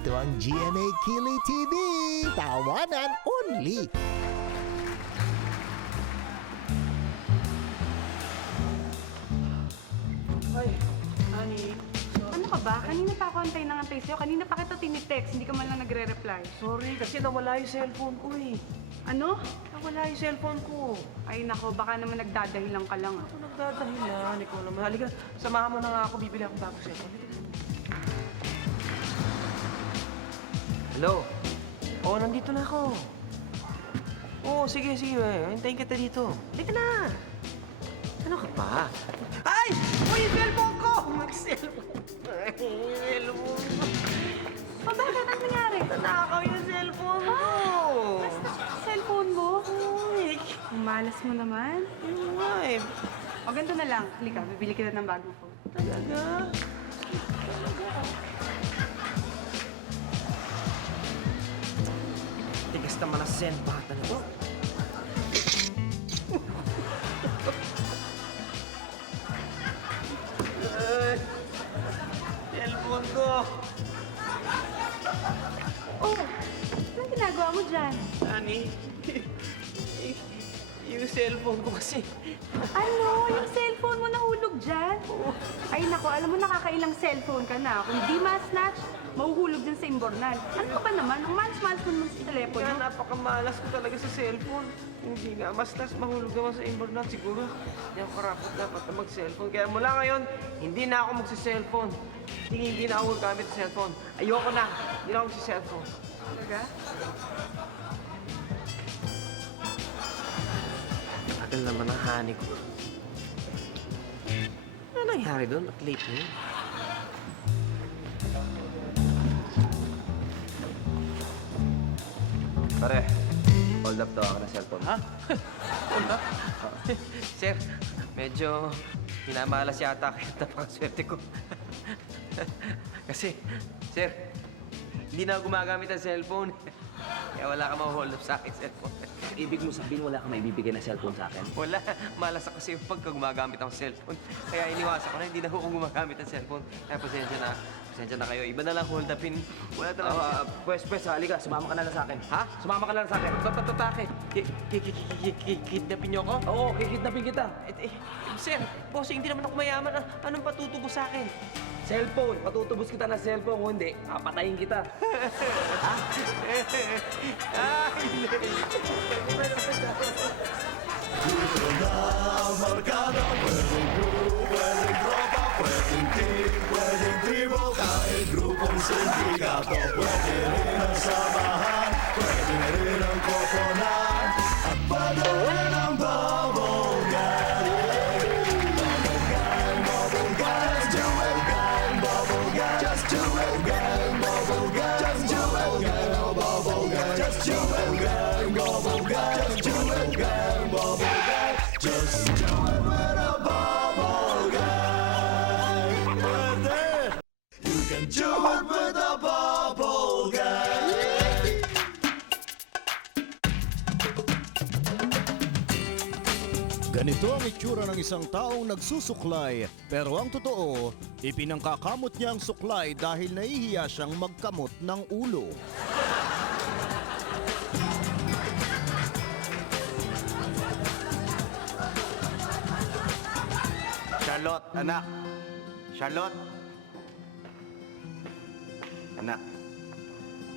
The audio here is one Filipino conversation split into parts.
Ito ang GMA Kili TV. Tawanan only. Ay, honey. Ano ka ba? Kanina pa ako antay ng antay sa'yo. Kanina pa kita tinitext, hindi ka man lang nagre-reply. Sorry, kasi nawala yung cellphone ko eh. Ano? Nawala yung cellphone ko. Ay nako, baka naman nagdadahilan ka lang. Ako nagdadahilan. Ikaw naman. Halika, samahan mo na nga ako. Bibili akong bagong cellphone. Halika. Hello? Oo, nandito na ako. Oo, sige, sige. Hintayin kita dito. Halika na. Ano ka pa? Ay! Uy, yung cellphone ko! Mag-cellphone. Ay, cellphone ko. Oh, bakit? Anong nangyari? Nanakaw yung cellphone ko. Cellphone mo? Uy, Ang malas mo naman. yun nga eh. O, ganito na lang. Halika, bibili kita ng bagong phone. Talaga? Tigas naman ang send button ito. Cellphone ko. Oh, anong ginagawa mo dyan? Honey, yung cellphone ko kasi. Ano? Yung cellphone mo nahulog dyan? Ay nako, alam mo nakakailang cellphone ka na. Kung di ma-snatch, mahuhulog dyan sa imbornal. Ano ka ba naman? Ang malas-malas mo naman sa telepono. Kaya napakamalas ko talaga sa cellphone. Hindi nga, mas mahulog naman sa imbornal. Siguro, hindi ako karapot dapat na mag-cellphone. Kaya mula ngayon, hindi na ako magsa-cellphone. Hindi na ako gamit sa cellphone. Ayoko na. Hindi na ako magsa-cellphone. Talaga? Tagal naman ang honey ko. Ano nangyari doon? At late na yun. Pare, hold up to ako ng cellphone. Ha? Wala. Sir, medyo hinamalas yata kaya napakaswerte ko. Kasi, sir, hindi na ako gumagamit ng cellphone. Kaya wala ka ma-hold up sa akin cellphone. Ibig mo sabihin wala kang maibibigay na cellphone sa akin? Wala. Malas ako kasi pagka gumagamit ng cellphone. Kaya iniwasan ko na hindi na ako gumagamit ng cellphone. Kaya pasensya na. Pasensya na kayo. Iba na lang hold upin. Wala talaga. Pwes, halika. Sumama ka na lang sa akin. Ha? Sumama ka na lang sa akin. Bakit? Kidnapin niyo ako? Oo, kikidnapin kita. Sir, bossing, hindi naman ako mayaman. Anong patutubos sa akin? Cellphone. Patutubos kita ng cellphone. Kung hindi, papatayin kita. Ganito ang itsura ng isang taong nagsusuklay. Pero ang totoo, ipinangkakamot niya ang suklay dahil nahihiya siyang magkamot ng ulo. Charlotte, anak. Charlotte. Anak,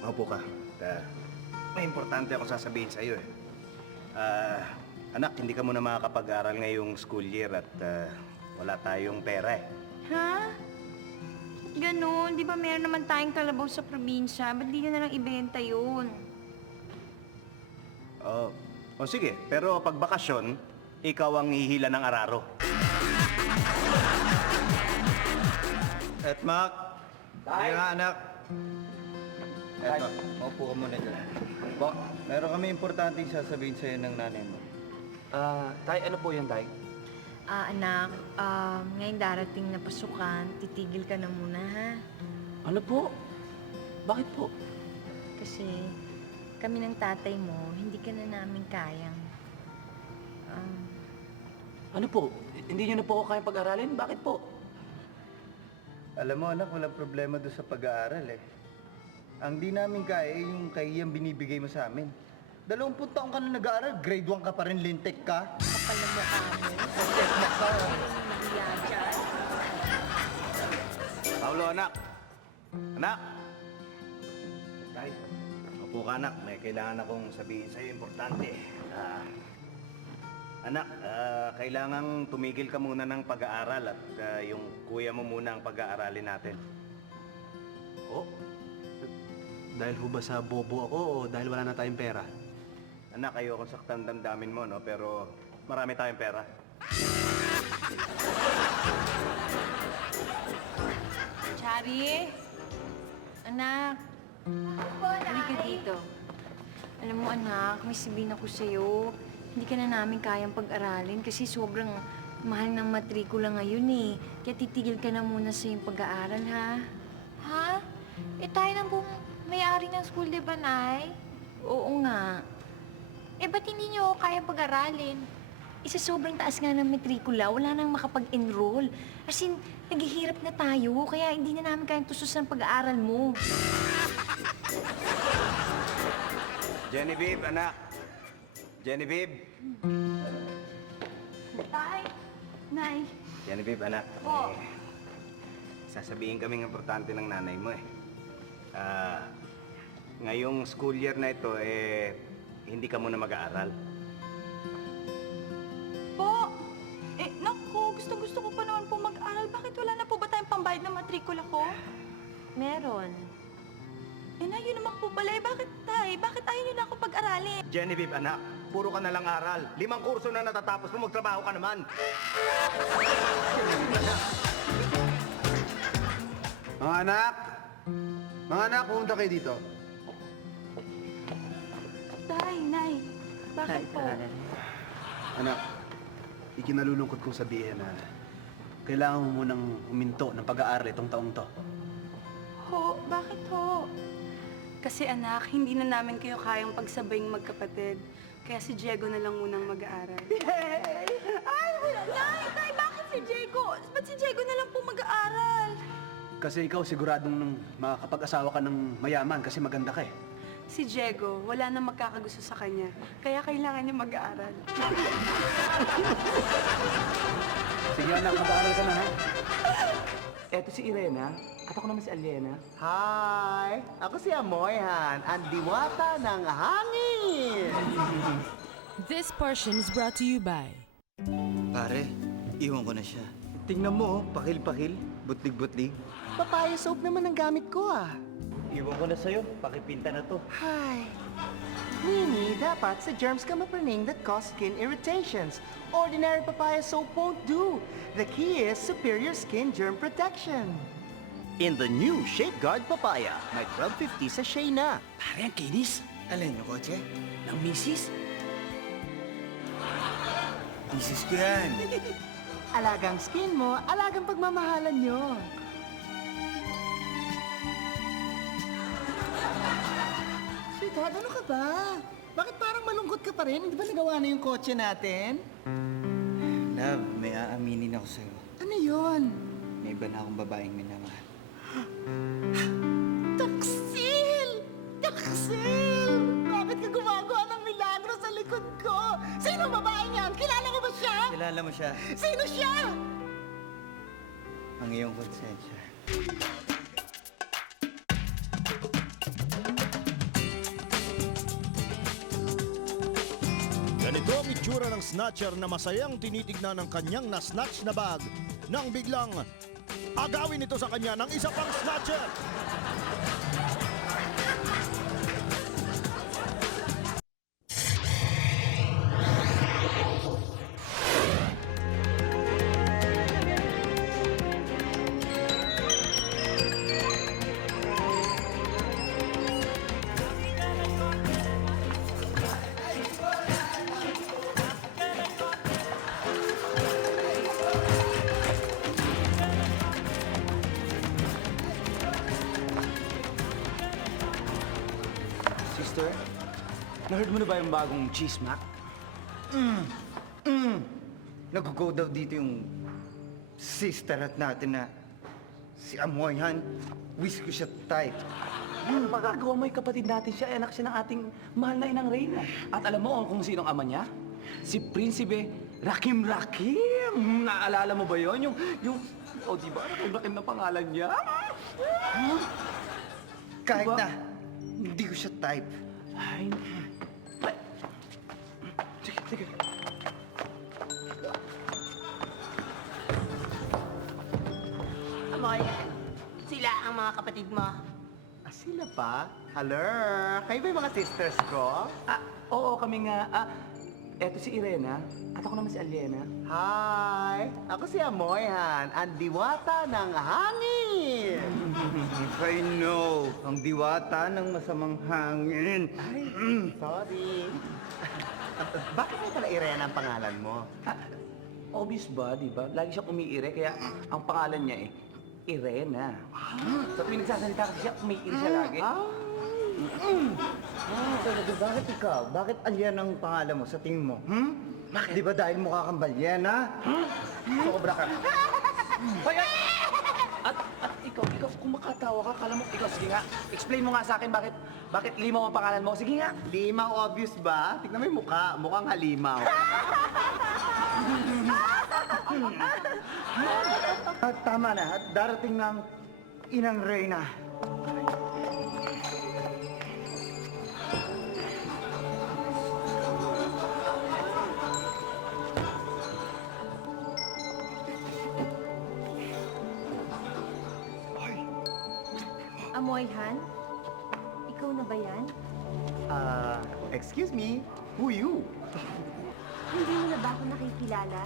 maupo ka. May importante akong sasabihin sa iyo eh. Anak, hindi ka muna makakapag-aral ngayong school year at wala tayong pera eh. Ha? Ganun, di ba meron naman tayong kalabaw sa probinsya? Ba't di nyo na lang ibenta yun? O sige, pero pag bakasyon, ikaw ang hihila ng araro. Mac. Tayo nga, anak. Eto, maupo ka muna dyan. Po, meron kami importanteng sasabihin sa'yo ng nanay mo. Tay, ano po yan, Tay? Anak, ngayon darating na pasukan, titigil ka na muna, ha? Ano po? Bakit po? Kasi kami ng tatay mo, hindi ka na namin kayang. Ano po? Hindi niyo na po ako kaya pag-aralin? Bakit po? Alam mo, anak, walang problema doon sa pag-aaral eh. Ang di namin kaya yung kahiyang binibigay mo sa amin. 20 taong ka na nag-aaral, grade 1 ka pa rin, lintik ka. Kapal na mukha mo. Iya dyan. Paulo, anak. Anak! Tay, upo ka, anak. May kailangan akong sabihin sa'yo, importante. Anak, kailangang tumigil ka muna ng pag-aaral at yung kuya mo muna ang pag-aaralin natin. Oh? Dahil ho ba sa bobo ako o dahil wala na tayong pera? Anak, ayoko saktan damdamin mo, no? Pero marami tayong pera. Chari? Anak? Halika dito. Alam mo anak, may sabihin ako sa'yo. Hindi ka na namin kayang pag-aralin kasi sobrang mahal ng matrikula ngayon eh. Kaya titigil ka na muna sa iyong pag-aaral, ha? Ha? Eh tayo nang may-ari ng school, di ba, Nay? Oo nga. Eh ba't hindi niyo ako kaya pag-aralin? Isa sobrang taas nga ng matrikula, wala nang makapag-enroll. As in, naghihirap na tayo, kaya hindi na namin kayang tusos ng pag-aaral mo. Genevieve, anak. Genevieve. Tay, Nay, Genevieve, anak. Po. Sasabihin kaming importante ng nanay mo eh. Ngayong school year na ito, hindi ka muna mag-aaral. po. Naku, gusto ko pa naman po mag-aral. Bakit wala na po ba tayong pambayad ng matrikula ko? Meron. Na yun naman po pala. Bakit, Tay? Bakit ayaw niyo na ako pag-aralin? Genevieve, anak. Puro ka na lang aral. 5 kurso na natatapos mo, magtrabaho ka naman. Mga anak! Mga anak, pumunta kayo dito. Tay, Nay, bakit po? Anak, ikinalulungkot kong sabihin na kailangan mo munang huminto ng pag-aaral itong taong to. Ho, bakit ho? Kasi anak, hindi na namin kayo kayang pagsabaying magkapatid. Kaya si Diego na lang munang mag-aaral. Yay! Ay, Nay, bakit si Diego? Ba't si Diego na lang po mag-aaral? Kasi ikaw siguradong nang makakapag-asawa ka ng mayaman kasi maganda ka eh. Si Diego, wala na magkakagusto sa kanya. Kaya kailangan niya mag-aaral. Sige anak, mag-aaral ka na ha. Eto si Irena, at ako naman si Aliena. Hi! Ako si Amoyhan, ang diwata ng hangin! This portion is brought to you by Pare, iwan ko na siya. Tingnan mo, pakil-pakil, butlig-butlig. Papaya soap naman ang gamit ko Iwan ko na sa'yo, pakipinta na to. Hi. Nini, dapat sa germs ka mapraning that cause skin irritations. Ordinary papaya soap won't do. The key is superior skin germ protection. In the new Shapeguard Papaya, may 12.50 sa Shea na. Pare, ang kinis. Alin yung kotse? Ng misis. Isis ko yan. Alagang skin mo, alagang pagmamahalan nyo. Sweetheart, ano ka ba? Bakit parang malungkot ka pa rin? Hindi ba nagawa na yung kotse natin? Love, may aaminin ako sa'yo. Ano yun? May iba na akong babaeng minamahal. Taksil! Taksil! Bakit ka gumagawa ng milagro sa likod ko? Sino ang babae niyan? Kilala ko ba siya? Kilala mo siya? Sino siya? Ang iyong konsensya. Ganito ang itsura ng snatcher na masayang tinitignan ng kanyang na-snatch na bag nang biglang agawin ito sa kanya ng isa pang snatcher. Sister, na-heard mo na ba yung bagong cheese mac? Nag-go daw dito yung sister at natin na si Amoyhan. Wish ko siya tight. Magagawa mo yung kapatid natin siya, anak siya ng ating mahal na inang Reyna. At alam mo kung sinong ama niya? Si Prinsipe Rakim Rakim! Naalala mo ba yon? Oh, di ba? Rakim Rakim na pangalan niya? Kahit Diba? na, hindi ko siya type. Ay, sige, sige. Amoy, sila ang mga kapatid mo. Sila pa? Hello? Kayo ba yung mga sisters ko? Oo, kami nga. Eto si Irena, at ako naman si Aliena. Hi! Ako si Amoyhan, ang diwata ng hangin! If I know, ang diwata ng masamang hangin. Sorry. Bakit may pala Irena ang pangalan mo? Obvious ba, di ba? Lagi siyang umiire, kaya ang pangalan niya Irena. So, tuwing nagsasalita kasi siya, umiire siya lagi. Talaga, bakit ikaw? Bakit Alien ang pangalan mo sa tingin mo? Bakit? Di ba dahil mukha kang balyena? Sobra ka. Hoy, ay! At ikaw, kung makatawa ka, kala mo, ikaw, sige nga, explain mo nga sa akin bakit Limaw ang pangalan mo. Sige nga. Limaw, obvious ba? Tignan mo yung mukha. Mukhang halimaw. Tama na, at darating ng inang Reyna. Amoyhan? Ikaw na ba yan? Excuse me? Who you? Hindi mo na ba ako nakikilala?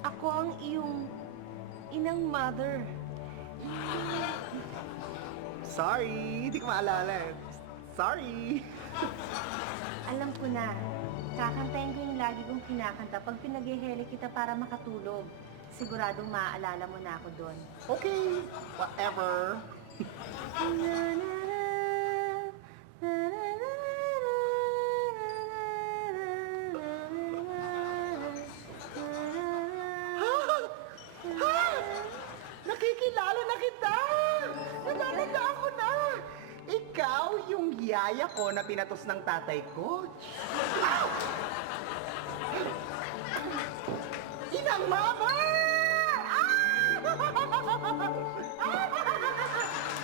Ako ang iyong inang mother. Sorry, hindi ko maalala. Sorry. Alam ko na. Kakantayin ko yung lagi kong kinakanta pag pinag-ehele kita para makatulog. Siguradong maaalala mo na ako doon. Okay, whatever. Nakikilala na kita! Natatandaan ko na! Ikaw yung yaya ko na pinatos ng tatay ko. Inang mama!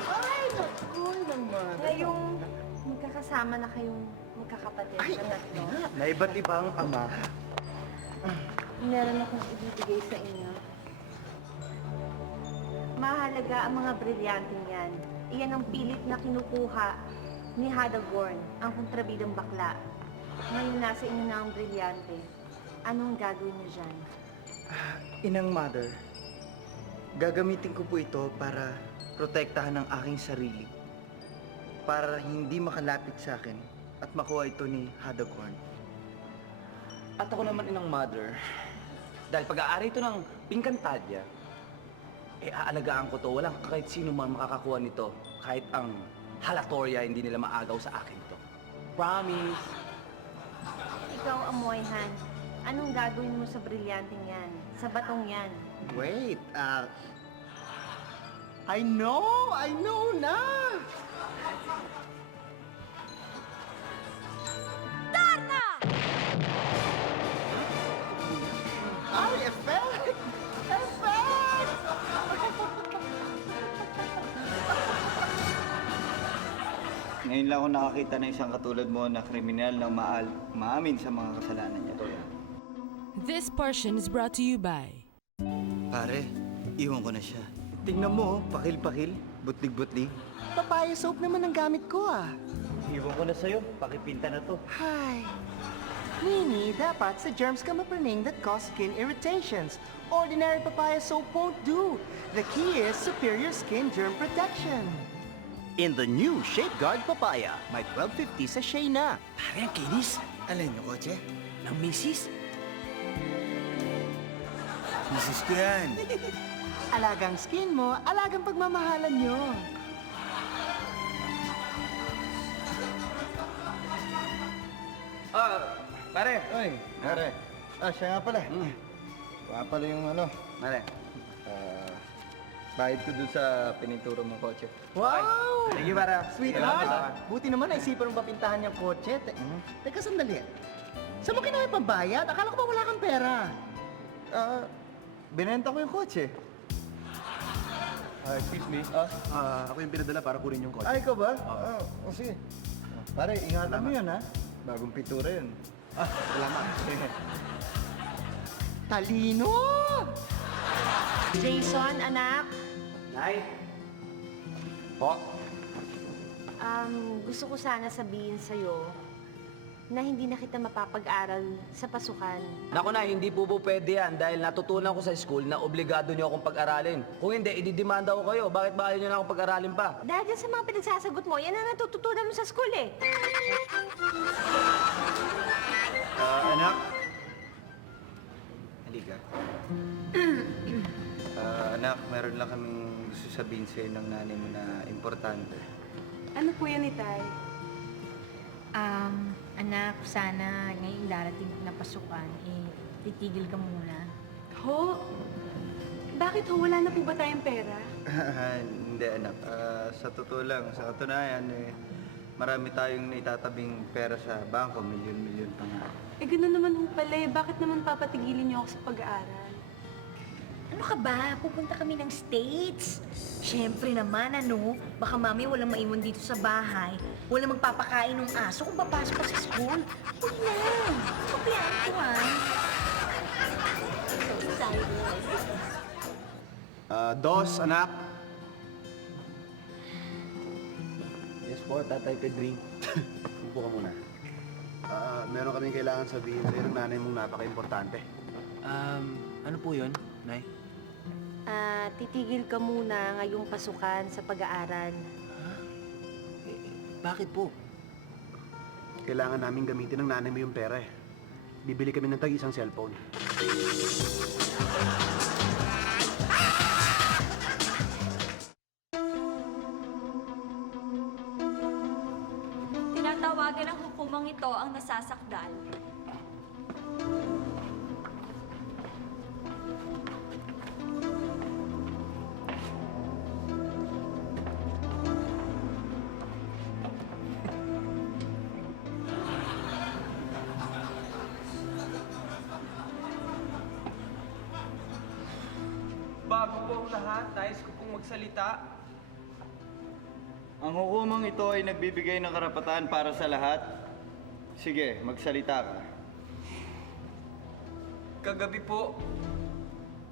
Ay, naku, inang mama. Ngayong magkakasama na kayong magkakapatid na tatlo, Na iba't ibang ama. meron akong ibibigay sa inyo. Mahalaga ang mga brilyanteng yan. Iyan ang pilit na kinukuha ni Hadagorn, ang kontrabidang bakla. Ngayon nasa inyo na ang brilyante. Anong gagawin niyo dyan? Inang mother, gagamitin ko po ito para protektahan ang aking sarili. Para hindi makalapit sa akin at makuha ito ni Hadagorn. At ako naman inang mother, dahil pag-aari ito ng Pinkantadia, aalagaan ko to. Walang kahit sino man makakakuha nito. Kahit ang Halatoria, hindi nila maagaw sa akin to. Promise. Ikaw, Amoyhan, anong gagawin mo sa brilyanteng yan? Sa batong yan? Wait, I know na! Ay, effect! Effect! Ngayon lang ako nakakita ng isang katulad mo na kriminal na maamin sa mga kasalanan niya. This portion is brought to you by Pare, iwan ko na siya. Tingnan mo, pakil-pakil, butlig-butlig. Papaya soap naman ang gamit ko Iwan ko na sa'yo, pakipinta na to. Hi. Nini, dapat sa germs ka mapraning that cause skin irritations. Ordinary papaya soap won't do. The key is superior skin germ protection. In the new Shapeguard Papaya, may 1250 sachet na. Pare, ang kinis. Alin yung kotse? Ng misis. Misis ko yan. Alagang skin mo, alagang pagmamahalan nyo. Pare. Ay, pare. Siya nga pala. Wala pala yung ano. Pare. Bayad ko dun sa pininturo mong kotse. Wow! Sige, para. Sweet heart! Buti naman naisipan mong mapintahan yung kotse. Teka, sandali. Saan mo kinuha yung pambayad? Akala ko ba wala kang pera? Binenta ko yung kotse. Excuse me. Ako yung pinadala para kunin yung kotse. Ay, ikaw ba? Sige. Pare, ingatan mo yun, ha? Bagong pintura yun. Salamat. Talino! Jason, anak. Nay? Po? Gusto ko sana sabihin sa'yo na hindi na kita mapapag-aral sa pasukan. Naku na, hindi po pwede yan dahil natutunan ko sa school na obligado niyo akong pag-aralin. Kung hindi, ididimanda ko kayo. Bakit ba ayaw niyo na akong pag-aralin pa? Dahil dyan sa mga pinagsasagot mo, yan ang natututunan mo sa school eh. Anak? Halika. Anak, meron lang kaming gusto sabihin sa'yo ng nanay mo na importante. Ano po yan, Itay? Anak, sana ngayong darating na pasukan, titigil ka muna. Ho? Bakit ho? Wala na po ba tayong pera? Hindi, anak. Sa totoo lang, sa katunayan, marami tayong naitatabing pera sa bangko, milyon-milyon pa nga. Gano'n naman ho pala eh. Bakit naman papatigilin niyo ako sa pag-aaral? Ano ka ba? Pupunta kami ng States. Siyempre naman, baka mami walang maiwan dito sa bahay. Walang magpapakain ng aso kung papasok ka sa school. Huwag na. Pabayaan ko, Dos, anak. Yes po, Tatay Pedring. Upo ka muna. Meron kaming kailangan sabihin sa'yo ng nanay mong napaka-importante. Ano po yun, Nay? Titigil ka muna ngayong pasukan sa pag-aaral. Bakit po? Kailangan namin gamitin ng nanay mo yung pera eh. Bibili kami ng tag-isang cellphone. Tinatawagan ng hukumang ito ang nasasakdal. Bago po ang lahat, nais ko pong magsalita. Ang hukumang ito ay nagbibigay ng karapatan para sa lahat. Sige, magsalita ka. Kagabi po,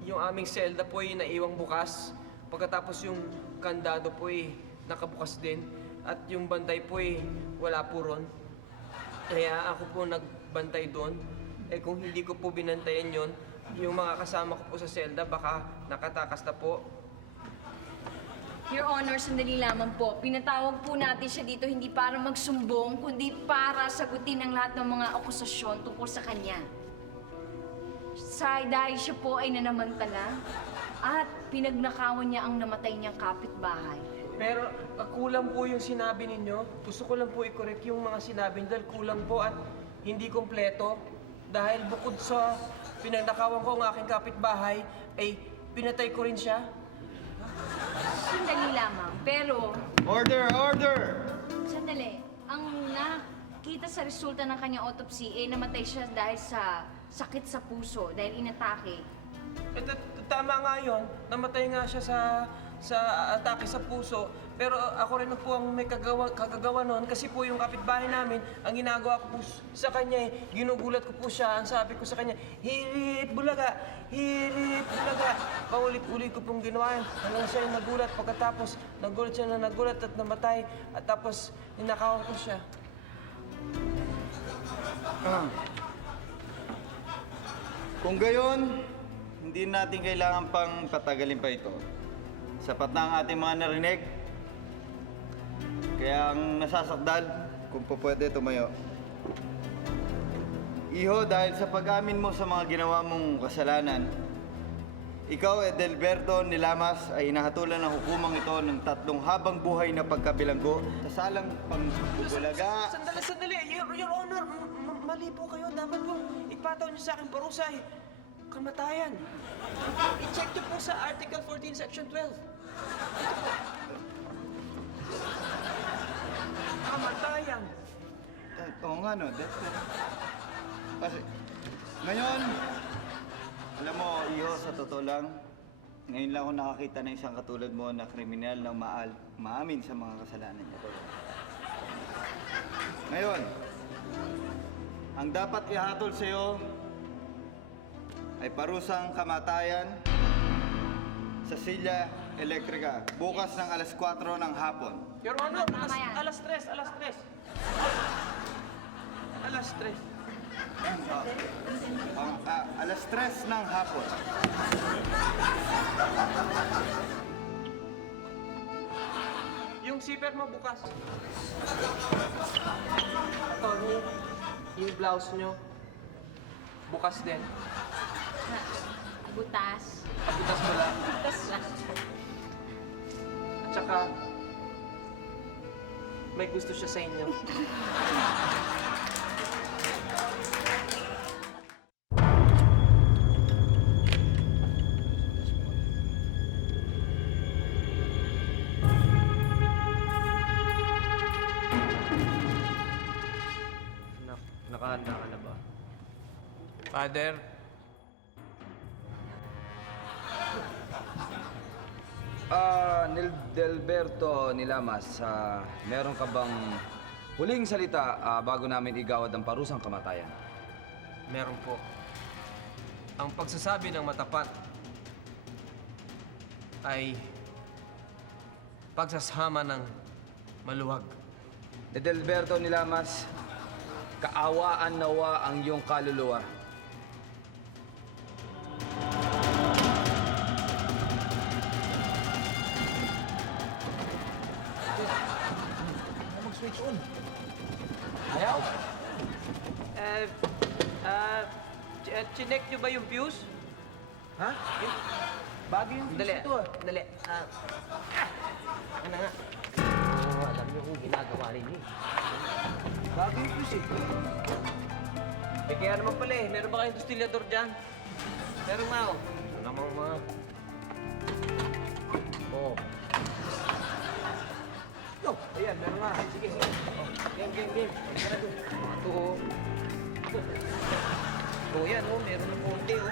yung aming selda po ay naiwang bukas. Pagkatapos yung kandado po ay nakabukas din. At yung bantay po ay wala po ron. Kaya ako po nagbantay doon. Kung hindi ko po binantayan yon, yung mga kasama ko po sa selda baka nakatakas na po. Your Honor, sandali lamang po. Pinatawag po natin siya dito hindi para magsumbong, kundi para sagutin ang lahat ng mga akusasyon tungkol sa kanya. Dahil siya po ay nanamantala at pinagnakawan niya ang namatay niyang kapitbahay. Pero kulang po yung sinabi ninyo. Gusto ko lang po i-correct yung mga sinabi dahil kulang po at hindi kompleto. Dahil bukod sa pinagnakawan ko ang aking kapitbahay, ay pinatay ko rin siya. Sandali lamang, pero... Order! Order! Sandali, ang nakita sa resulta ng kanyang autopsy, namatay siya dahil sa sakit sa puso, dahil inatake. Tama nga yun. Namatay nga siya sa atake sa puso. Pero ako rin po ang may kagagawa noon kasi po yung kapitbahay namin, ang ginagawa ko po sa kanya, ginugulat ko po siya. Ang sabi ko sa kanya, hirit bulaga, hirit bulaga. Paulit-ulit ko pong ginawa yun. Hanggang siya yung nagulat. Pagkatapos, nagulat siya na nagulat at namatay. At tapos, ninakawan ko siya. Kung gayon, hindi natin kailangan pang patagalin pa ito. Sapat na ang ating mga narinig. Kaya ang nasasakdal, kung po pwede tumayo. Iho, dahil sa pag-amin mo sa mga ginawa mong kasalanan, ikaw, Edelberto Nilamas, ay inahatulan ng hukumang ito ng 3 habang buhay na pagkabilanggo sa salang pangbubulaga. Sandali! Your Honor, mali po kayo. Dapat po ipataw niyo sa akin parusa kamatayan. I-check niyo po sa Article 14, Section 12. Kamatayan. Oo nga, no? Kasi, ngayon, alam mo, Iho, sa totoo lang, ngayon lang ako nakakita ng isang katulad mo na kriminal na maamin sa mga kasalanan niya. Ngayon, ang dapat ihatol sa'yo ay parusang kamatayan sa silya elektrika bukas ng alas 4 ng hapon. Your Honor, Tama yan. alas 3, alas 3. Alas 3. Alas 3 ng hapon. Yung zipper mo bukas. Attorney, yung blouse nyo, bukas din. Butas. Butas mo lang. Butas lang. At saka, may gusto siya sa inyo. Nakahanda ka na ba? Father, Delberto Nilamas, meron ka bang huling salita bago namin igawad ang parusang kamatayan? meron po. Ang pagsasabi ng matapat ay pagsasama ng maluwag. Delberto Nilamas, kaawaan nawa ang iyong kaluluwa. Ayaw? Chinek nyo ba yung views? Ha? Bago yung views ito ah. Dali. Ano nga? Alam niyo kung ginagawa rin eh. Bago yung views eh. Kaya naman pala eh. Meron ba kayong distillador dyan? Meron nga oh. Namang mga... Oh. Yo! Ayan, meron nga. Sige, sige. Oh. Game. Tara doon. Ito oh. Oh, yan oh. Meron ng konti oh.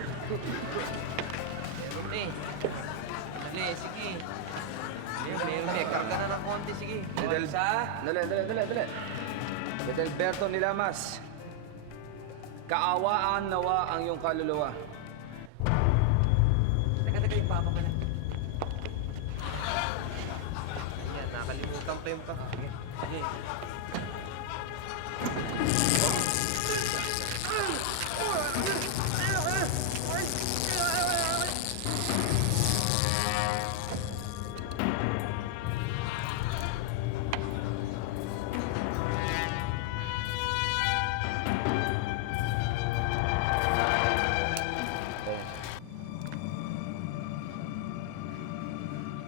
Meron eh. Dali, sige. Meron eh. Karga na ng konti, sige. Isa. Dali. Delberto Nilamas, kaawaan nawa ang iyong kaluluwa. Teka, yung baba ka na. Yan, nakalimutan pa yung ka. Sige.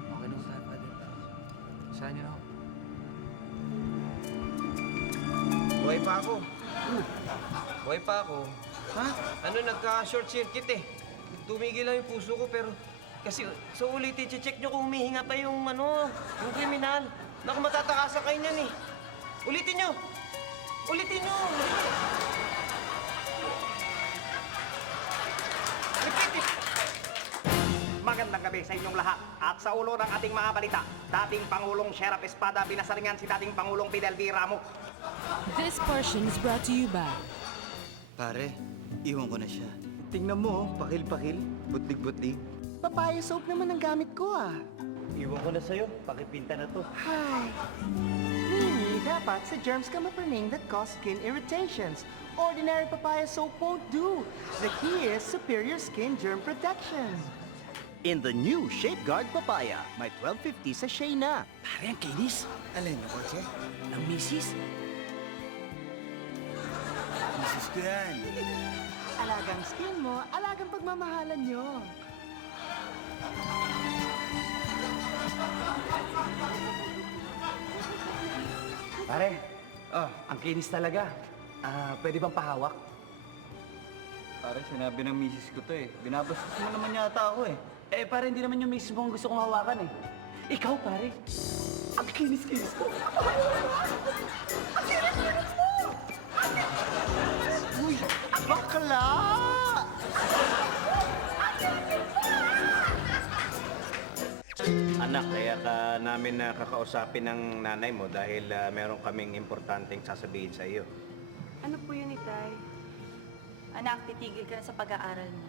Okay na saan, Father? Saan niyo na ako? Buhay pa ako. Buhay pa ako. Ha? Ano, nagka-short circuit eh. Tumigil lang yung puso ko pero... Kasi, so ulitin, check nyo kung humihinga pa yung yung kriminal. Naku, matatakasan kayo niyan eh. Ulitin nyo! Ulitin nyo! Repeat it! Magandang gabi sa inyong lahat. At sa ulo ng ating mga balita, dating Pangulong Sheriff Espada binasaringan si dating Pangulong Fidel V. Ramos. This portion is brought to you by Pare, iwan ko na siya. Tingnan mo, pakil-pakil, butlig-butlig. Papaya soap naman ang gamit ko ah. Iwan ko na sa'yo, pakipinta na to. Hi! Nini, dapat sa germs ka mapraning that cause skin irritations. Ordinary papaya soap won't do. The key is superior skin germ protection. In the new Shapeguard Papaya, may 12.50 sachet na. Pare, ang kinis. Alin na, kotse? Ang misis. Misis ko yan. Alagang skin mo, alagang pagmamahalan nyo. Pare, ang kinis talaga. Pwede bang pahawak? Pare, sinabi ng misis ko to eh. Binabastos mo naman yata ako eh. Eh, para hindi naman yung misis mo ang gusto kong hawakan eh. Ikaw, pare. Ang kinis-kinis mo. Uy, bakla! Anak, kaya ka namin kakausapin ng nanay mo dahil meron kaming importanteng sasabihin sa iyo. Ano po yun, Itay? Anak, titigil ka na sa pag-aaral mo.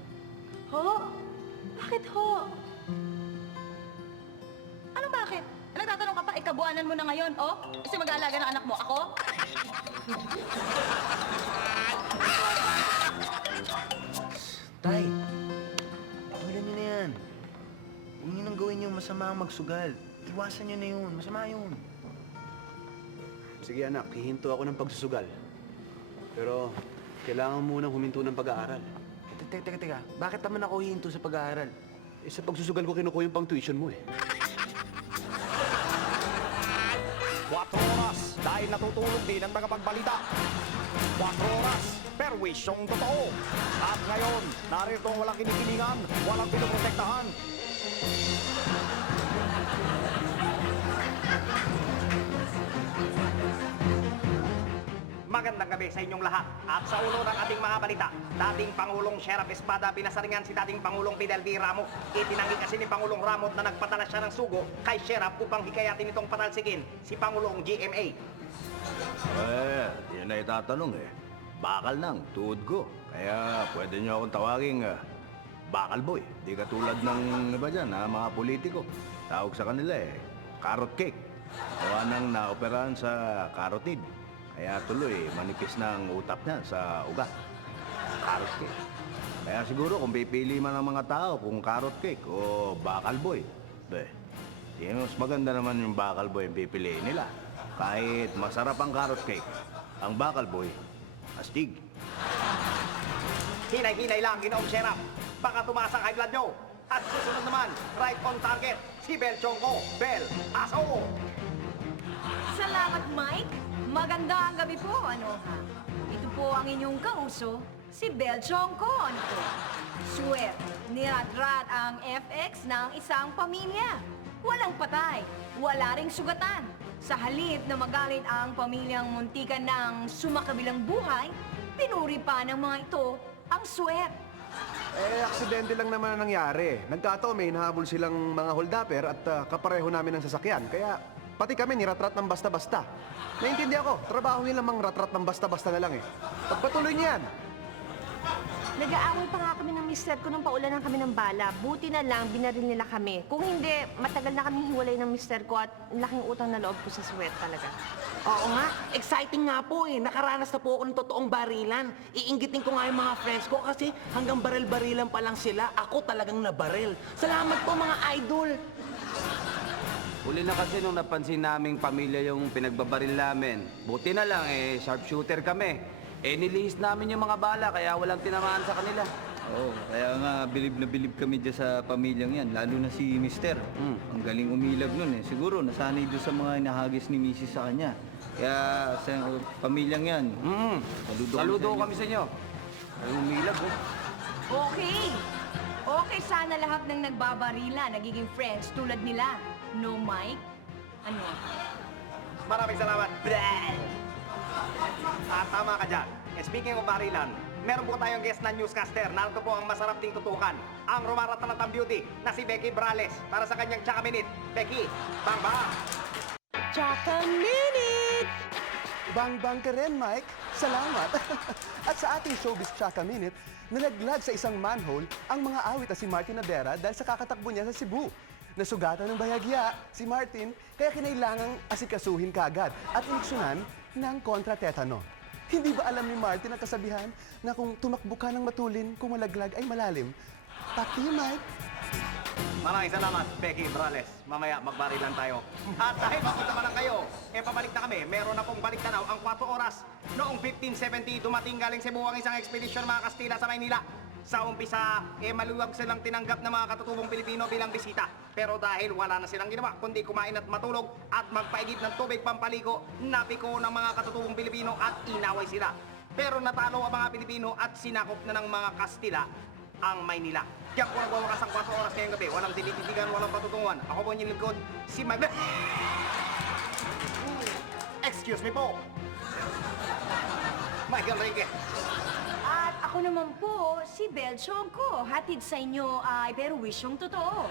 Ho? Bakit ho? Ano bakit? Nagtatanong ka pa, ikabuanan mo na ngayon, oh? Kasi mag-aalaga ng anak mo. Ako? Tay, tulan nyo na yan. Huwag nyo nang gawin yung masama ang magsugal. Iwasan nyo na yun. Masama yun. Sige anak, hihinto ako ng pagsusugal. Pero kailangan munang huminto ng pag-aaral. Teka. Bakit naman ako hihinto sa pag-aaral? Eh, sa pagsusugal ko kinukuha yung pang tuition mo eh. 4 oras dahil natutulog din ang tagapagbalita. 4 oras, perwisyong totoo. At ngayon, narito ang walang kinikilingan, walang pinoprotektahan. Magandang gabi sa inyong lahat. At sa ulo ng ating mga balita, dating Pangulong Sheriff Espada pinasaringan si dating Pangulong Fidel V. Ramos. Itinanggi kasi ni Pangulong Ramos na nagpadala siya ng sugo kay Sheriff upang hikayatin itong patalsikin si Pangulong GMA. Yan na itatanong eh. Bakal nang, tuhod ko. Kaya pwede niyo akong tawaging bakal boy. Di katulad ng iba dyan, mga politiko. Tawag sa kanila eh, carrot cake. Gawa nang naoperahan sa carotid. Kaya tuloy, manipis na ang utap niya sa ugat. Carrot cake. Kaya siguro kung pipili man ng mga tao kung carrot cake o bakal boy, mas maganda naman yung bakal boy yung pipiliin nila. Kahit masarap ang carrot cake, ang bakal boy, astig. Hinay-hinay lang, Ginoong Sheriff. Baka tumaas ang high blood nyo. At susunod naman, right on target, si Bel Chongko. Bel, aso! Salamat, Mike. Magandang gabi po, ano ha? Ito po ang inyong kauso, si Bel Chongko, ano po? Sweat, niratrat ang FX ng isang pamilya. Walang patay, wala ring sugatan. Sa halip na magalit ang pamilyang muntikan ng sumakabilang buhay, pinuri pa ng mga ito ang sweat. Eh, aksidente lang naman ang nangyari. Nagkataon may hinahabol silang mga holdapper at kapareho namin ng sasakyan. Kaya pati kami niratrat ng basta-basta. Naintindihan ko, trabaho nila mang ratrat ng basta-basta na lang eh. Pagpatuloy niyan. Nag-aaway pa nga kami ng mister ko nung paulanan kami ng bala. Buti na lang, binaril nila kami. Kung hindi, matagal na kami hiwalay ng mister ko at laking utang na loob ko sa sweat talaga. Oo nga, exciting nga po eh. Nakaranas na po ako ng totoong barilan. Iinggitin ko nga yung mga friends ko kasi hanggang baril-barilan pa lang sila. Ako talagang nabaril. Salamat po mga idol. Huli na kasi nung napansin naming pamilya yung pinagbabaril namin. Buti na lang sharpshooter kami. Nilihis namin yung mga bala kaya walang tinamaan sa kanila. Oo, kaya nga bilib na bilib kami dyan sa pamilyang yan, lalo na si Mister. Ang galing umilag nun eh. Siguro nasanay doon sa mga inahagis ni Mrs. sa kanya. Kaya sa pamilyang yan, Saludo kami sa inyo. Ay, umilag oh. Okay. Okay sana lahat ng nagbabarila, nagiging friends tulad nila. No, Mike? Ano? Maraming salamat, Bel! At tama ka dyan. Speaking of barilan, meron po tayong guest na newscaster. Narito po ang masarap ding tutukan. Ang rumaratanatang beauty na si Becky Brales. Para sa kanyang Chaka Minute. Becky, bang bang! Chaka Minute! Bang-bang ka rin, Mike. Salamat. At sa ating Showbiz Chaka Minute, nalaglag sa isang manhole ang mga awit na si Martin Nadera dahil sa kakatakbo niya sa Cebu. Nasugatan ng bahagya si Martin, kaya kinailangang asikasuhin kaagad at inuksyonan ng kontra-tetano. Hindi ba alam ni Martin ang kasabihan na kung tumakbo ka ng matulin, kung malaglag ay malalim? Back to you, Mike. Maraming salamat, Becky Brales. Mamaya magbarilan tayo. At dahil makita naman kayo, pabalik na kami. Meron na pong balik tanaw ang 4 oras. Noong 1570, dumating galing Cebu ang isang ekspedisyon mga Kastila sa Maynila. Sa umpisa, maluwag silang tinanggap ng mga katutubong Pilipino bilang bisita. Pero dahil wala na silang ginawa, kundi kumain at matulog at magpaigib ng tubig pampaligo, napiko ng mga katutubong Pilipino at inaway sila. Pero natalo ang mga Pilipino at sinakop na ng mga Kastila ang Maynila. Diyan po nagwawakas ang 4 oras ngayong gabi. Walang tinititigan, walang patutunguhan. Ako po yung lingkod, si Excuse me po. Michael Reyes. At ako naman po, si Bel Chongko. Hatid sa inyo ay pero wisyong totoo.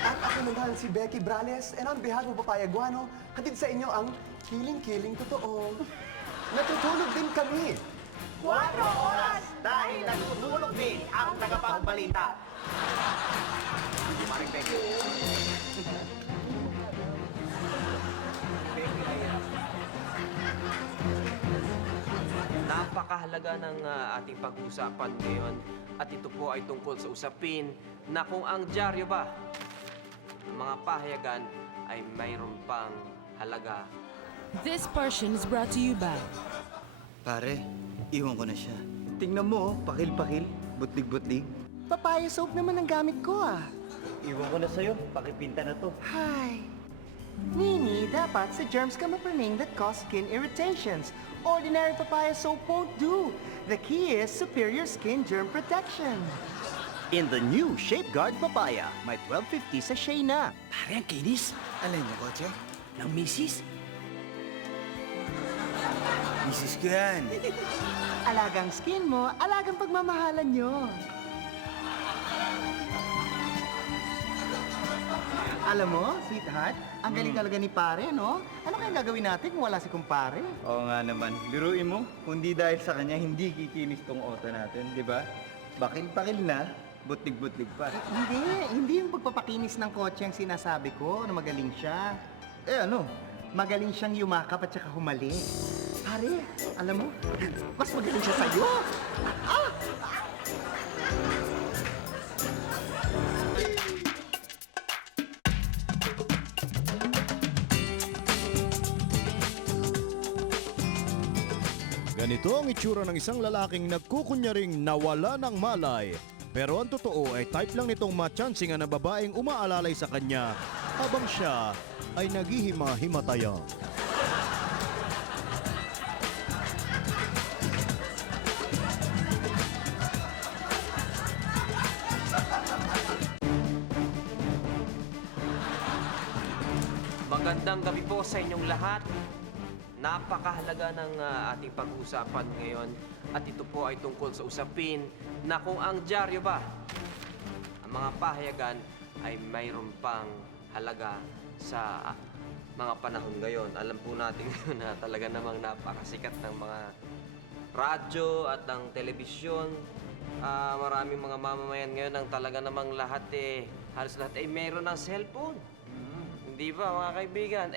At ako naman si Becky Brales, and on behalf of Papaya Guano, hatid sa inyo ang kiling-kiling totoo. Natutulog din kami. 4 oras dahil natutulog din ang tagapagbalita. Maring Becky. Napakahalaga ng ating pag-uusapan ngayon at ito po ay tungkol sa usapin na kung ang dyaryo ba, ang mga pahayagan ay mayroon pang halaga. This portion is brought to you by Pare, iwan ko na siya. Tingnan mo, pakil-pakil, butlig-butlig. Papaya soap naman ang gamit ko ah. Iwan ko na sa'yo, pakipinta na to. Hi. Nini, dapat sa germs ka mapraning that cause skin irritations. Ordinary papaya soap won't do. The key is superior skin germ protection. In the new Shapeguard Papaya, may 1250 sachet na. Pare, ang kinis. Alin mo, kotse? Ng misis? Misis ko yan. Alagang skin mo, alagang pagmamahalan nyo. Alam mo, sweetheart, ang galing talaga ni pare, no? Ano kaya gagawin natin kung wala si kumpare? Oo nga naman. Biruin mo, kung di dahil sa kanya, hindi kikinis tong auto natin, di ba? Bakil-bakil na, butlig-butlig pa. Hindi yung pagpapakinis ng kotse ang sinasabi ko na magaling siya. Eh ano? Magaling siyang yumakap at saka humali. Pare, alam mo, mas magaling siya sa'yo. Ah! Ganito ang itsura ng isang lalaking nagkukunyaring nawala ng malay. Pero ang totoo ay type lang nitong matyansingan na babaeng umaalalay sa kanya habang siya ay naghihima-himataya. Magandang gabi po sa inyong lahat. Napakahalaga ng ating pag-uusapan ngayon at ito po ay tungkol sa usapin na kung ang dyaryo ba, ang mga pahayagan ay mayroon pang halaga sa mga panahon ngayon. Alam po natin na talaga namang napakasikat ng mga radyo at ng telebisyon. Maraming mga mamamayan ngayon ang talaga namang lahat halos lahat ay mayroon ng cellphone. Hindi ba mga kaibigan?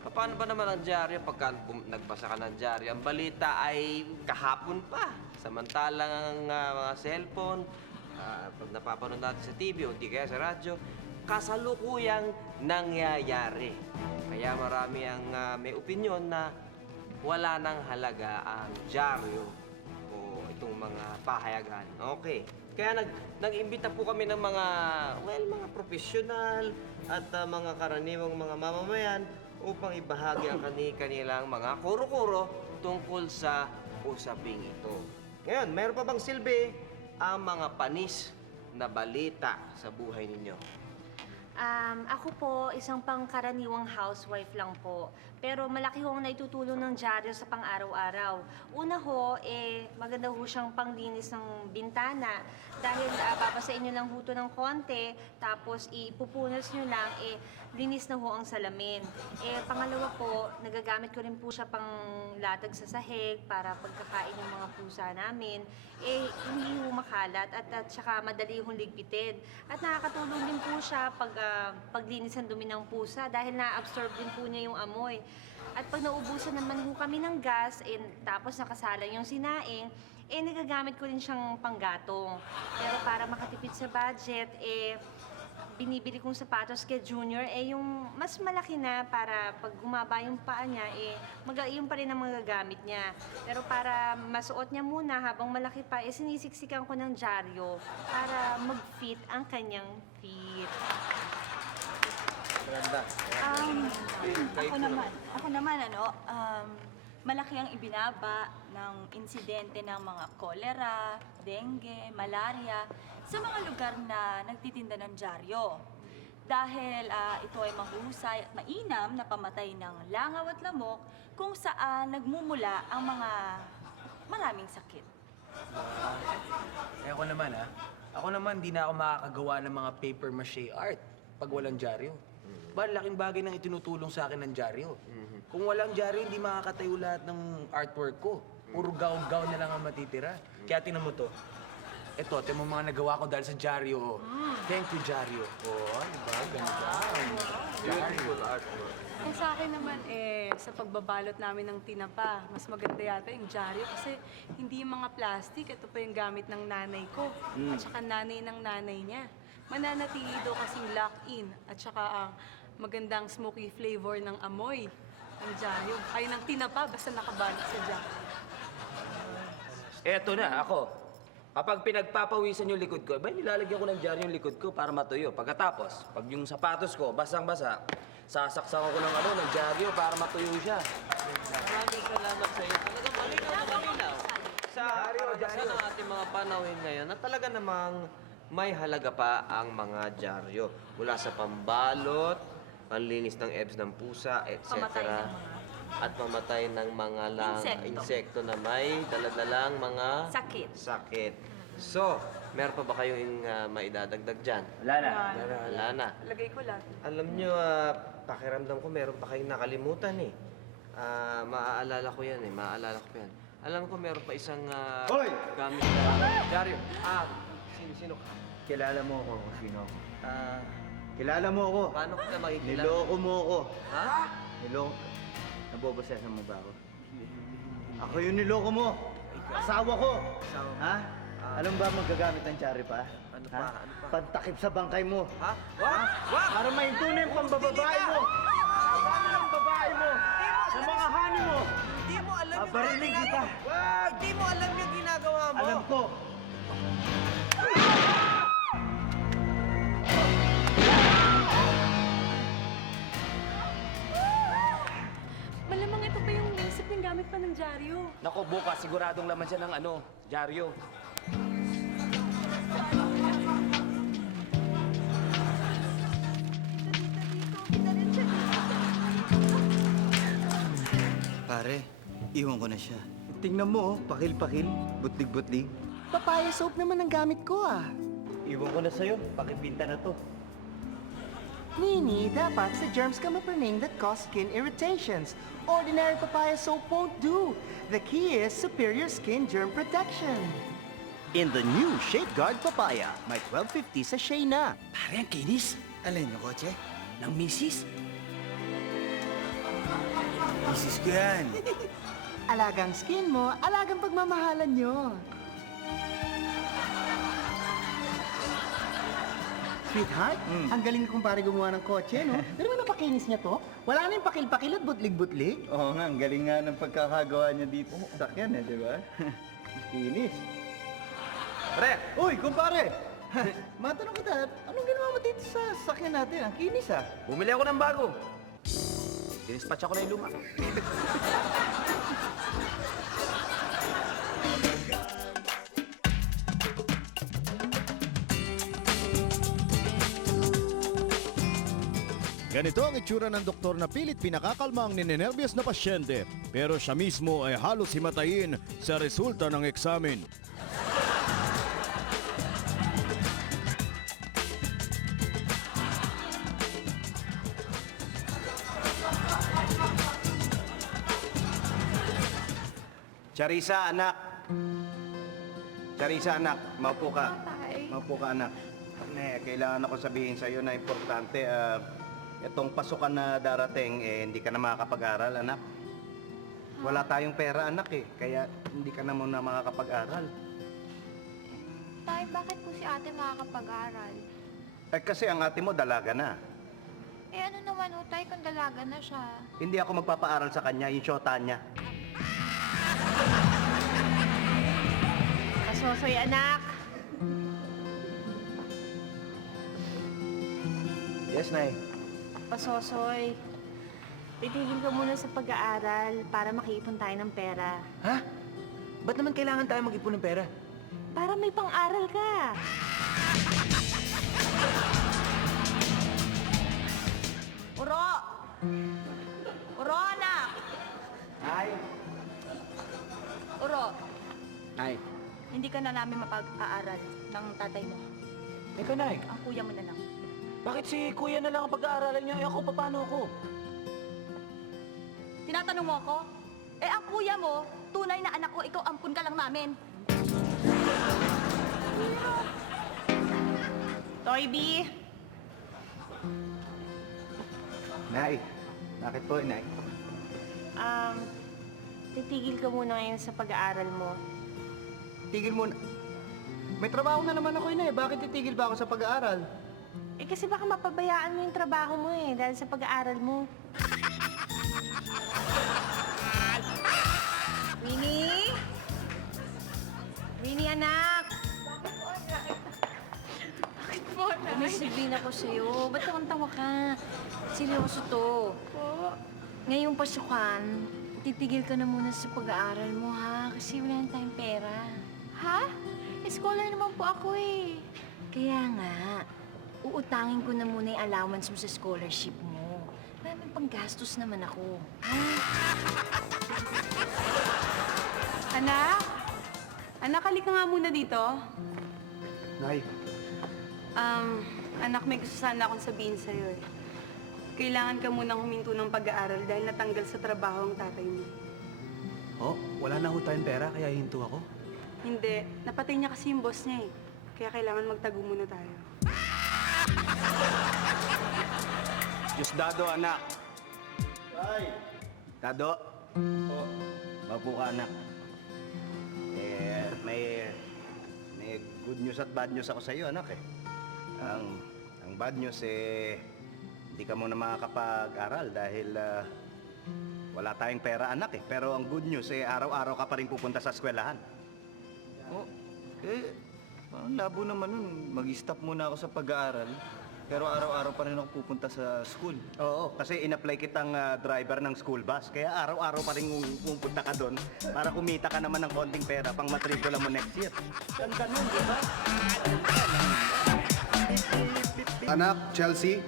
Paano ba naman ang dyaryo pagka nagbasa ka ng dyaryo? Ang balita ay kahapon pa. Samantalang ang mga cellphone, pag napapanood natin sa TV o di kaya sa radyo, kasalukuyang nangyayari. Kaya marami ang may opinyon na wala nang halaga ang dyaryo o itong mga pahayagan. Okay. Kaya nag-imbita po kami ng mga profesional at mga karaniwang mga mamamayan upang ibahagi ang kanilang mga kuro-kuro tungkol sa usaping ito. Ngayon, meron pa bang silbi ang mga panis na balita sa buhay ninyo? Ako po, isang pangkaraniwang housewife lang po. Pero malaki hong naitutulong ng dyaryo sa pang-araw-araw. Una ho, maganda ho siyang panglinis ng bintana. Dahil babasain nyo lang ho ito ng konti, tapos ipupunas nyo lang, linis na ho ang salamin. Pangalawa po, nagagamit ko rin po siya pang latag sa sahig para pagkakain ng mga pusa namin. Hindi ho makalat at saka madali hong ligpitin. At nakakatulong din po siya paglinis ng dumi ng pusa dahil na-absorb din po niya yung amoy. At pag naubusan naman ho kami ng gas, tapos nakasalang yung sinaing, nagagamit ko rin siyang panggatong. Pero para makatipid sa budget, binibili kong sapatos kay Junior, yung mas malaki na para pag humaba yung paa niya, yun pa rin ang magagamit niya. Pero para masuot niya muna habang malaki pa, sinisiksikan ko ng dyaryo para mag-fit ang kanyang feet. Ako naman, malaki ang ibinaba ng insidente ng mga kolera, dengue, malaria sa mga lugar na nagtitinda ng dyaryo. Dahil ito ay mahusay at mainam na pamatay ng langaw at lamok kung saan nagmumula ang mga maraming sakit. Ako naman, di na ako makakagawa ng mga paper mache art pag walang dyaryo. Laking bagay nang itinutulong sa akin ng dyaryo. Kung walang dyaryo, hindi makakatayo lahat ng artwork ko. Puro gown-gown na lang ang matitira. Kaya tinan mo to. Ito mo mga nagawa ko dahil sa dyaryo. Oh. Thank you, dyaryo. Diba? Ganda. Beautiful artwork. Kung sa akin naman, sa pagbabalot namin ng tinapa, mas maganda yata yung dyaryo kasi hindi yung mga plastic. Ito pa yung gamit ng nanay ko at saka nanay ng nanay niya. Mananatili daw kasing lock-in at saka ang magandang smoky flavor ng amoy ng dyaryo. Ay, ng tinapa, basta nakabalot sa dyaryo. Eto na, ako. Kapag pinagpapawisan yung likod ko, nilalagyan ko ng dyaryo yung likod ko para matuyo. Pagkatapos, pag yung sapatos ko, basang-basa, sasaksak ko ng dyaryo para matuyo siya. Maraming salamat sa iyo. Talagang malinaw na malinaw. Sa karanasan ng ating mga panahon ngayon na talaga namang may halaga pa ang mga dyaryo. Mula sa pambalot, panlinis ng ebs ng pusa, etc. At mamatay ng mga insekto na may daladalang mga sakit. So, meron pa ba kayong maidadagdag dyan? Wala na. Lagay ko lahat. Alam nyo, pakiramdam ko meron pa kayong nakalimutan eh. Maaalala ko yan. Alam ko meron pa isang gamit na dyaryo. Sino ka? Kilala mo ako kung sino ako. Kilala mo ako. Paano ka makikilala? Niloko mo ako. Ha? Niloko. Nabobosesan mo ba ako? Ako yung niloko mo. Asawa ko. Ha? Alam ba magagamit ng dyaryo pa? Ano pa? Pantakip sa bangkay mo. Ha? Para maintunay ang pambababae mo. Paano ang babae mo? Sa mga hani mo. Hindi mo alam yung Babarinig kita. Hindi mo alam yung ginagawa mo. Alam ko. Malamang ito pa yung isip ng gamit pa ng dyaryo. Nako, bukas, siguradong laman siya ng dyaryo. Pare, iwan ko na siya. Tingnan mo, pakil-pakil, butlig-butlig. Papaya soap naman ang gamit ko Iwan ko na sa'yo, pakibinta na to. Nini, dapat sa germs ka mapraning that cause skin irritations. Ordinary papaya soap won't do. The key is superior skin germ protection. In the new Shade Guard Papaya, may 12.50 sa Shea na. Pare, ang kinis. Alin yung kotse? Ng misis. Isis ko yan. Alagang skin mo, alagang pagmamahalan nyo. Sweetheart, ang galing kong pare gumawa ng kotse, no? Pero napakinis niya to. Wala na yung pakil-pakil at butlig-butlig. Oo nga, ang galing nga ng pagkakagawa niya dito sa sakyan, di ba? Kinis. Pare! Uy, kumpare! Matanong kita, anong ginawa mo dito sa sakyan natin? Ang kinis, Bumili ako ng bago. Dinispatch ako na yung luma. Ganito ang itsura ng doktor na pilit pinakakalma ang ninenervyos na pasyente, pero siya mismo ay halos himatayin sa resulta ng eksamen. Charissa, anak. Charissa, anak. Maupo ka. Maupo ka, anak. Kailangan ako sabihin sa'yo na importante. Itong pasukan na darating, hindi ka na makakapag-aral, anak. Wala tayong pera, anak, Kaya hindi ka na muna makakapag-aral. Tay, bakit po si ate makakapag-aral? Kasi ang ate mo dalaga na. Ano naman ho, tay, kung dalaga na siya? Hindi ako magpapaaral sa kanya, yung syota niya. Kasosoy, anak. Yes, Nay. Pasosoy. titigil ka muna sa pag-aaral para makaipon tayo ng pera. Ha? Ba't naman kailangan tayo mag-ipon ng pera? Para may pang-aral ka. Uro! Uro, anak! Nay! Uro, Nay! hindi ka na namin mapag-aaral ng tatay mo. Ikaw, Nay. Ang kuya mo na lang. Bakit si Kuya na lang ang pag-aaralan niyo? Eh ako, paano ako? Tinatanong mo ako? Eh, ang kuya mo, tunay na anak ko, ikaw ampun ka lang namin. Toy B! Nay! Bakit po, Nay? Titigil ka muna ngayon sa pag-aaral mo. Tigil muna. May trabaho na naman ako yun eh. Bakit titigil ba ako sa pag-aaral? Eh kasi baka mapabayaan mo yung trabaho mo eh, dahil sa pag-aaral mo. Winnie? Winnie, anak! Bakit po, Nay? May sabihin ako sa'yo. Ba't tawa ka? Seryoso to. Po. Ngayong pasukan, titigil ka na muna sa pag-aaral mo, ha? Kasi wala na tayong pera. Ha? Scholar naman po ako eh. Kaya nga, uutangin ko na muna yung allowance mo sa scholarship mo. Maraming panggastos naman ako. Ha? Anak? Anak, halika nga muna dito. Nay, Anak, may gusto sana akong sabihin sa'yo eh. Kailangan ka munang huminto ng pag-aaral dahil natanggal sa trabaho ang tatay mo. Oh, wala na ho tayong pera, kaya hinto ako. Hindi. Napatay niya kasi yung boss niya eh. Kaya kailangan magtago muna tayo. Diyos Dado, anak. Tay! Dado. Oh, mapo ka, anak. May good news at bad news ako sa iyo, anak eh. Ang bad news eh, hindi ka muna makakapag-aral dahil wala tayong pera, anak eh. Pero ang good news eh, araw-araw ka pa rin pupunta sa eskwelahan. Oh, parang labo naman nun. Mag-stop muna ako sa pag-aaral. Pero araw-araw pa rin ako pupunta sa school. Oo, kasi in-apply kitang driver ng school bus. Kaya araw-araw pa rin pupunta ka doon para kumita ka naman ng konting pera pang matrikula mo next year. Ganda nun, di ba? Anak, Chelsea?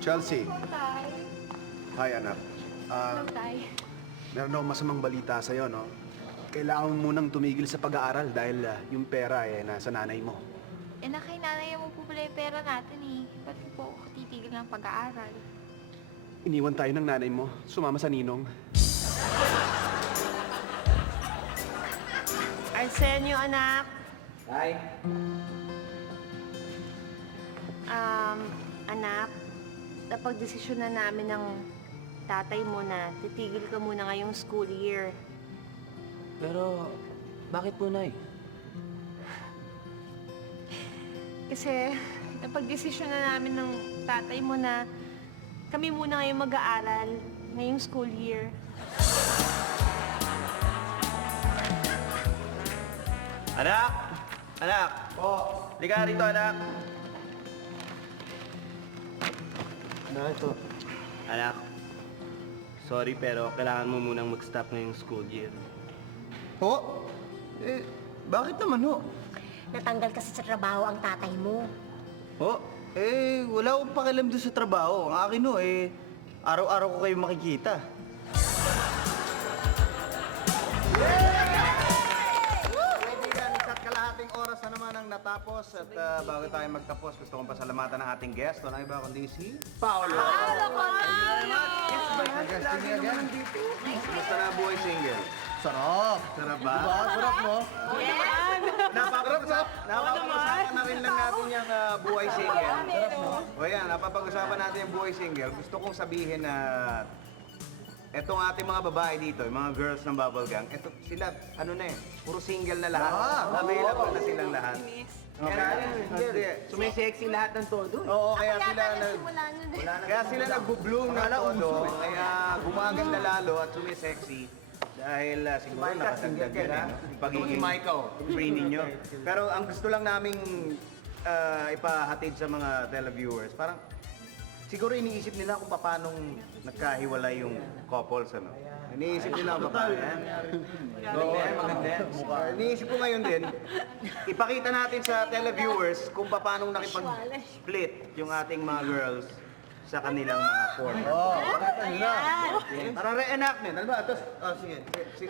Chelsea? Hi, anak. Tay. Meron akong masamang balita sa'yo, no? Kailangan mo munang tumigil sa pag-aaral dahil yung pera eh nasa nanay mo. Eh, kay nanay mo po pala yung pera natin eh. Ba't po ako titigil ng pag-aaral? Iniwan tayo ng nanay mo, sumama sa ninong. Arsenio, anak! Nay! Anak, napag-desisyon na namin ng tatay mo na titigil ka muna ngayong school year. Pero, bakit po, Nay? Kasi napag-desisyon na namin ng tatay mo na kami muna ngayong mag-aaral ngayong school year. Anak! Anak! Liga rito, anak! Ano ito? Anak, sorry pero kailangan mo munang mag-stop ngayong school year. Oh? Bakit naman ho? Natanggal kasi sa trabaho ang tatay mo. Oh, wala akong pakialam doon sa trabaho. Ang akin ho, araw-araw ko kayo makikita. Kaibigan, isa't kalahating oras na naman ang natapos at bago tayo magtapos, gusto kong pasalamatan ng ating guest. Wala iba kundi si Paolo. Basta na buhay single. Sarap! Sarap ba? Sarap mo? Napapag-usapan na rin lang natin yung buhay single. O yan, napapag-usapan natin yung buhay single. Gusto kong sabihin na etong ating mga babae dito, yung mga girls ng Bubble Gang, eto sila, ano na eh, puro single na lahat. Available na silang lahat. Sumisexy lahat ng todo. Oo, kaya sila nagbo-bloom na todo, kaya gumaganda lalo at sumisexy. Dahil siguro nakasagdag yun eh, yung pagiging free ninyo. Pero ang gusto lang naming ipahatid sa mga televiewers, parang Siguro iniisip nila kung paano nagkahiwalay yung couples, ano? Iniisip nila kung paano yan. Maganda yan. Iniisip ko ngayon din, ipakita natin sa televiewers kung paano nakipag-split yung ating mga girls sa kanilang mga porn. Para reenactment. Ano ba? Tapos, sige.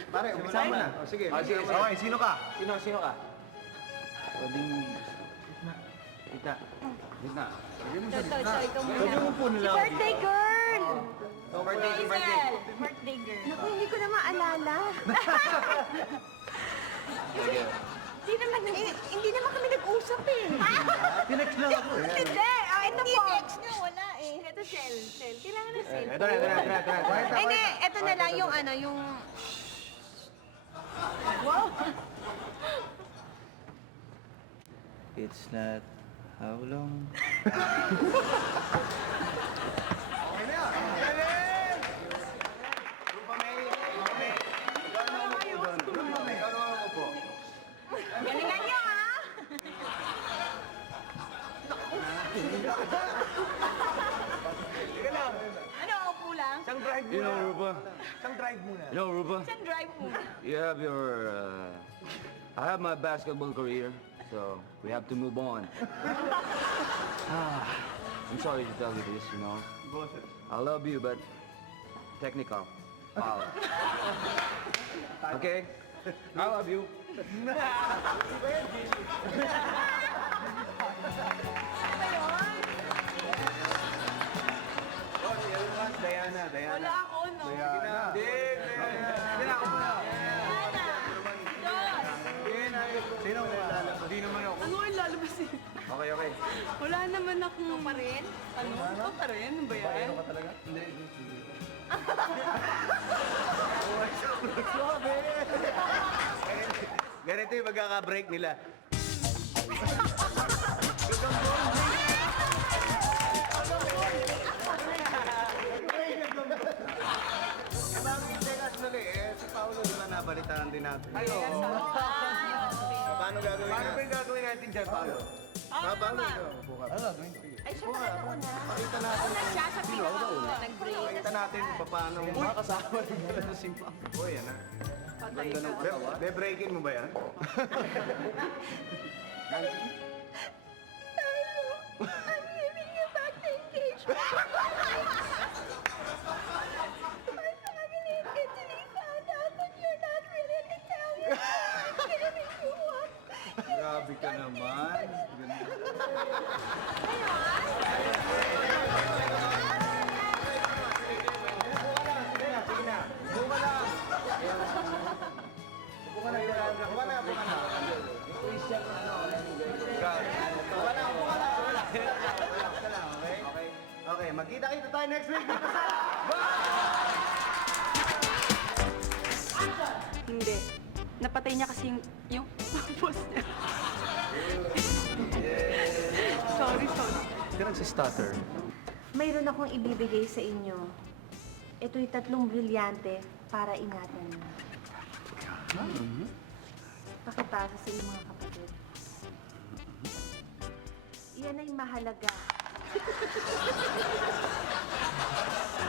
Pare, umpisa mo na. Sige. Okay, sino ka? Sino ka? Kita. Gitna. Pwede mo po nila. Birthday girl! Birthday girl. Naku, hindi ko na maalala. Hindi naman kami nag-usap eh. Tinext lang ako. Hindi! Ito po. Text nyo, wala eh. Ito, cell. Kailangan na cell. Ito na. Hindi, ito na lang yung ano, yung... Wow! It's not how long. Galingan niyo, ha? Ano, upo lang? Siyang drive muna. Rupa. Siyang drive muna. Rupa. Saan drive mo? You have your, I have my basketball career, so we have to move on. I'm sorry to tell you this, you know. I love you, but technical. Foul. Okay? I love you. Diana. Wala ako, no? Sino mo lalabas? Hindi naman ako. Ano ang lalabas eh? Okay. Wala naman akong... pa rin? Ano? Ito pa rin? Ano ba yan? Ano ka talaga? Hindi. Ganito yung magkaka-break nila. Bakit teka sandali si Paolo diba nabalitaan din natin. Ayo. Paano gagawin natin? Paano ba yung gagawin natin dyan, Paolo? Paano bukas? Ano gagawin? Ay, siya pala una. Pakita natin Una siya sa pinakauna. Nag-break. Pakita natin kung paano makakasama rin nila sa simpa. O, yan na. Ganda ng katawa. Be-breakin mo ba yan? I'm giving you back the engagement. My family in Italy found out that you're not really an Italian. I'm giving you up. Grabe ka naman. Okay, magkita-kita tayo next week dito sa... Hindi. Napatay niya kasi yung post niya. Sorry. Ganun si Stutter. Mayroon akong ibibigay sa inyo. Ito'y 3 brilyante para ingatan mo. Pakipasa sa iyong mga kapatid. Iyan ay mahalaga.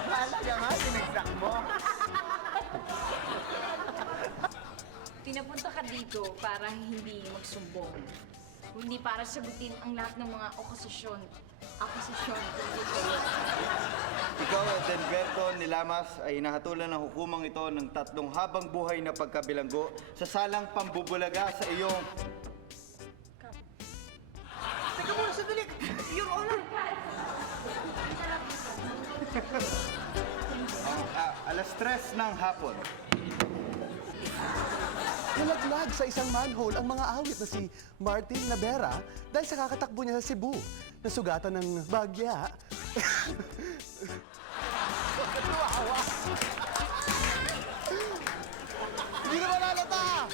Mahalaga nga, sinagsak mo. Pinapunta ka dito para hindi magsumbong. Hindi para sagutin ang lahat ng mga akusasyon tungkol sa'yo. Ikaw, Edelberto Nilamas, ay hinahatulan ng hukumang ito ng 3 habang buhay na pagkabilanggo sa salang pambubulaga sa iyong... Teka muna, sandali! Your Honor! Alas 3 ng hapon. Nalaglag sa isang manhole ang mga awit na si Martin Navera dahil sa kakatakbo niya sa Cebu. Nasugatan ng bagya.